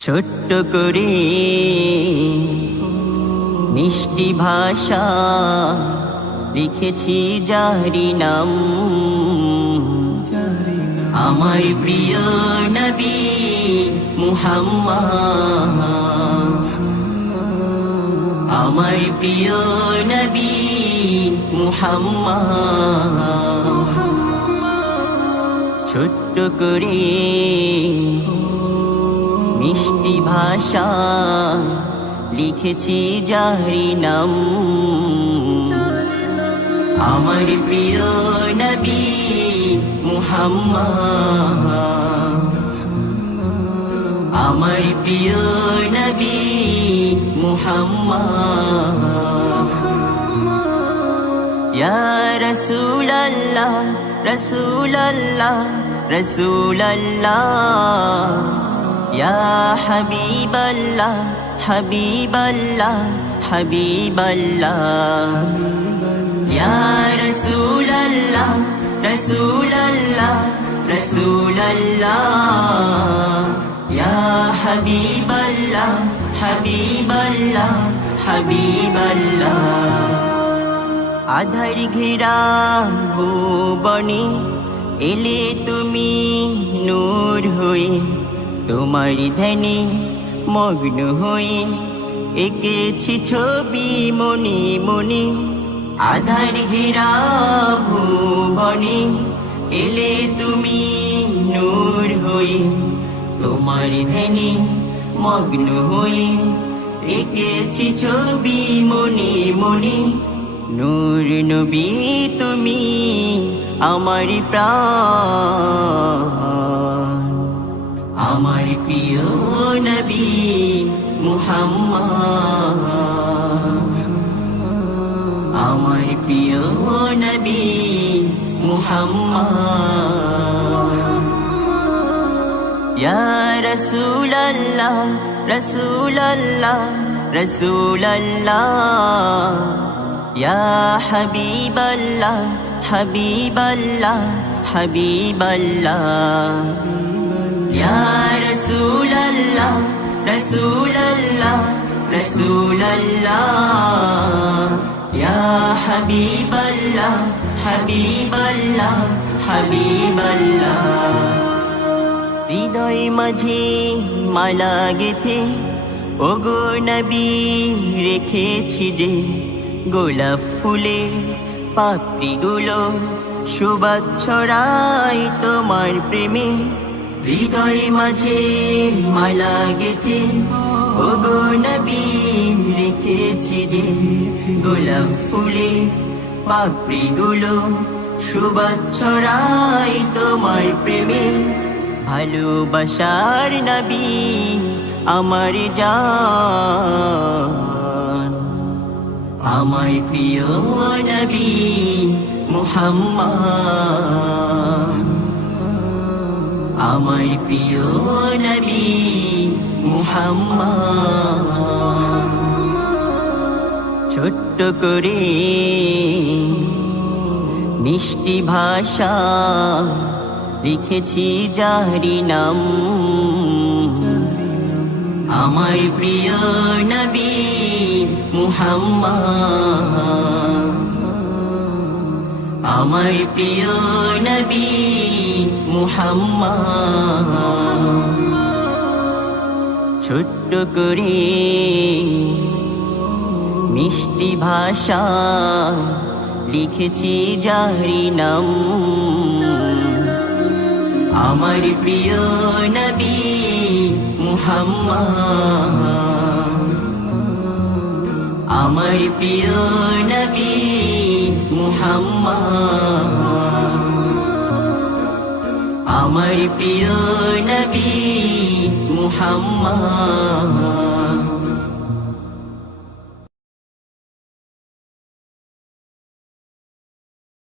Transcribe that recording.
ছোট্ট করে মিষ্টি ভাষা লিখেছি যারি নাম, আমার প্রিয় নবী মুহাম্মদ, আমার প্রিয় নবী মুহাম্মদ। ছোট্ট করে মিষ্টি ভাষা লিখেছি যারি নাম, আমার প্রিয় নবী মুহাম্মদ, আমার প্রিয় নবী মুহাম্মদ। ইয়া রাসূলুল্লাহ রাসূলুল্লাহ রাসূলুল্লাহ, ইয়া হাবিবাল্লাহ হাবিবাল্লাহ হাবিবাল্লাহ, ইয়া রাসূলুল্লাহ রাসূলুল্লাহ রাসূলুল্লাহ, ইয়া হাবিবাল্লাহ হাবিবাল্লাহ হাবিবাল্লাহ। আধার ঘেরা ভুবনে এলে তুমি নূর হয়ে, তোমার ধ্যানে মগ্ন হয়ে এঁকেছি ছবি মনে মনে। আধার ঘেরা ভুবনে এলে তুমি নূর হয়ে, তোমার ধ্যানে মগ্ন হয়ে এঁকেছি ছবি মনে মনে। নূর নবী তুমি আমার প্রাণ, আমার প্রিয় নবী মুহাম্মদ, আমার প্রিয় নবী মুহাম্মদ। ইয়া রাসূলুল্লাহ রাসূলুল্লাহ রাসূলুল্লাহ, ইয়া হাবিবাল্লাহ হাবিবাল্লাহ হাবিবাল্লাহ, ইয়া রাসূলুল্লাহ রাসূলুল্লাহ রাসূলুল্লাহ, ইয়া হাবিবাল্লাহ হাবিবাল্লাহ হাবিবাল্লাহ। হৃদয় মাঝে মালা গেথে ওগো নবী রেখেছি যে, গোলাপ ফুলে পাপড়িগুলো সুবাস ছড়াই তোমার প্রেমে। হৃদয় মাঝে মালা গেথে ওগো নবী রেখেছি যে, গোলাপ ফুলে পাপড়িগুলো সুবাস ছড়াই তোমার প্রেমে। ভালোবাসার নবী আমার জান, আমার প্রিয় নবী মুহাম্মদ, আমার প্রিয় নবী মুহাম্মদ। ছোট্ট করে মিষ্টি ভাষা লিখেছি যারি নাম, আমার প্রিয় নবী মুহাম্মদ, আমার প্রিয় নবী মুহাম্মদ। ছোট্ট করে মিষ্টি ভাষা লিখেছি যারি নাম, আমার প্রিয় নবী মুহাম্মদ, আমার প্রিয় নবী মুহাম্মদ, আমার প্রিয় নবী মুহাম্মদ।